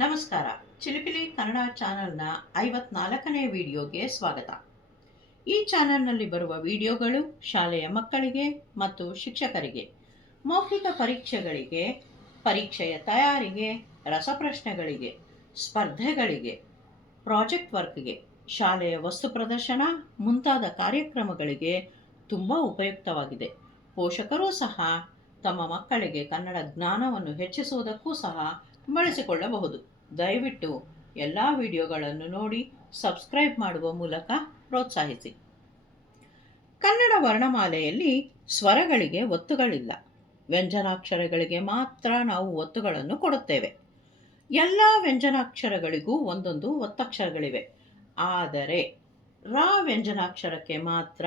ನಮಸ್ಕಾರ. ಚಿಲಿಪಿಲಿ ಕನ್ನಡ ಚಾನೆಲ್ನ ಐವತ್ನಾಲ್ಕನೇ ವಿಡಿಯೋಗೆ ಸ್ವಾಗತ. ಈ ಚಾನಲ್ನಲ್ಲಿ ಬರುವ ವಿಡಿಯೋಗಳು ಶಾಲೆಯ ಮಕ್ಕಳಿಗೆ ಮತ್ತು ಶಿಕ್ಷಕರಿಗೆ, ಮೌಖಿಕ ಪರೀಕ್ಷೆಗಳಿಗೆ, ಪರೀಕ್ಷೆಯ ತಯಾರಿಗೆ, ರಸಪ್ರಶ್ನೆಗಳಿಗೆ, ಸ್ಪರ್ಧೆಗಳಿಗೆ, ಪ್ರಾಜೆಕ್ಟ್ ವರ್ಕ್ಗೆ, ಶಾಲೆಯ ವಸ್ತು ಪ್ರದರ್ಶನ ಮುಂತಾದ ಕಾರ್ಯಕ್ರಮಗಳಿಗೆ ತುಂಬ ಉಪಯುಕ್ತವಾಗಿದೆ. ಪೋಷಕರೂ ಸಹ ತಮ್ಮ ಮಕ್ಕಳಿಗೆ ಕನ್ನಡ ಜ್ಞಾನವನ್ನು ಹೆಚ್ಚಿಸುವುದಕ್ಕೂ ಸಹ ಬಳಸಿಕೊಳ್ಳಬಹುದು. ದಯವಿಟ್ಟು ಎಲ್ಲ ವಿಡಿಯೋಗಳನ್ನು ನೋಡಿ ಸಬ್ಸ್ಕ್ರೈಬ್ ಮಾಡುವ ಮೂಲಕ ಪ್ರೋತ್ಸಾಹಿಸಿ. ಕನ್ನಡ ವರ್ಣಮಾಲೆಯಲ್ಲಿ ಸ್ವರಗಳಿಗೆ ಒತ್ತುಗಳಿಲ್ಲ. ವ್ಯಂಜನಾಕ್ಷರಗಳಿಗೆ ಮಾತ್ರ ನಾವು ಒತ್ತುಗಳನ್ನು ಕೊಡುತ್ತೇವೆ. ಎಲ್ಲ ವ್ಯಂಜನಾಕ್ಷರಗಳಿಗೂ ಒಂದೊಂದು ಒತ್ತಕ್ಷರಗಳಿವೆ. ಆದರೆ, ರಾ ವ್ಯಂಜನಾಕ್ಷರಕ್ಕೆ ಮಾತ್ರ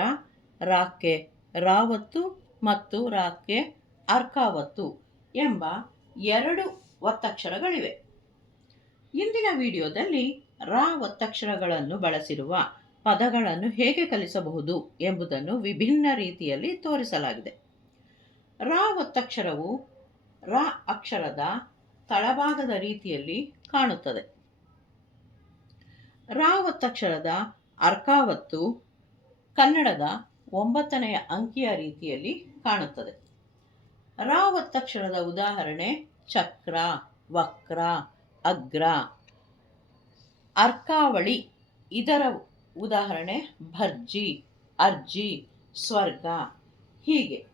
ರಾಕ್ಕೆ ರಾವತ್ತು ಮತ್ತು ರಾಕ್ಕೆ ಅರ್ಕಾವತ್ತು ಎಂಬ ಎರಡು ಒತ್ತಕ್ಷರಗಳಿವೆ. ಇಂದಿನ ವಿಡಿಯೋದಲ್ಲಿ ರ ಒತ್ತಕ್ಷರಗಳನ್ನು ಬಳಸಿರುವ ಪದಗಳನ್ನು ಹೇಗೆ ಕಲಿಸಬಹುದು ಎಂಬುದನ್ನು ವಿಭಿನ್ನ ರೀತಿಯಲ್ಲಿ ತೋರಿಸಲಾಗಿದೆ. ರ ಒತ್ತಕ್ಷರವು ರ ಅಕ್ಷರದ ತಳಭಾಗದ ರೀತಿಯಲ್ಲಿ ಕಾಣುತ್ತದೆ. ರ ಒತ್ತಕ್ಷರದ ಅರ್ಕಾವತ್ತು ಕನ್ನಡದ ಒಂಬತ್ತನೆಯ ಅಂಕಿಯ ರೀತಿಯಲ್ಲಿ ಕಾಣುತ್ತದೆ. ರ ಒತ್ತಕ್ಷರದ ಉದಾಹರಣೆ ಚಕ್ರ, ವಕ್ರ, ಅಗ್ರ. ಅರ್ಕಾವಳಿ, ಇದರ ಉದಾಹರಣೆ ಭರ್ಜಿ, ಅರ್ಜಿ, ಸ್ವರ್ಗ. ಹೀಗೆ.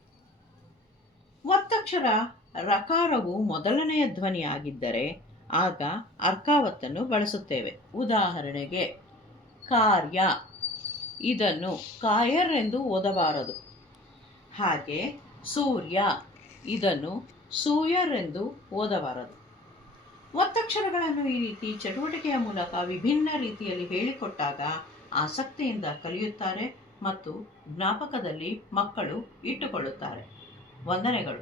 ಒತ್ತಕ್ಷರ ರಕಾರವು ಮೊದಲನೆಯ ಧ್ವನಿಯಾಗಿದ್ದರೆ ಆಗ ಅರ್ಕಾವತ್ತನ್ನು ಬಳಸುತ್ತೇವೆ. ಉದಾಹರಣೆಗೆ, ಕಾರ್ಯ. ಇದನ್ನು ಕಾಯರ್ ಎಂದು ಓದಬಾರದು. ಹಾಗೆ, ಸೂರ್ಯ. ಇದನ್ನು ಸೂಯರ್ ಎಂದು ಓದಬಾರದು. ಒತ್ತಕ್ಷರಗಳನ್ನು ಈ ರೀತಿ ಚಟುವಟಿಕೆಯ ಮೂಲಕ ವಿಭಿನ್ನ ರೀತಿಯಲ್ಲಿ ಹೇಳಿಕೊಟ್ಟಾಗ ಆಸಕ್ತಿಯಿಂದ ಕಲಿಯುತ್ತಾರೆ ಮತ್ತು ಜ್ಞಾಪಕದಲ್ಲಿ ಮಕ್ಕಳು ಇಟ್ಟುಕೊಳ್ಳುತ್ತಾರೆ. ವಂದನೆಗಳು.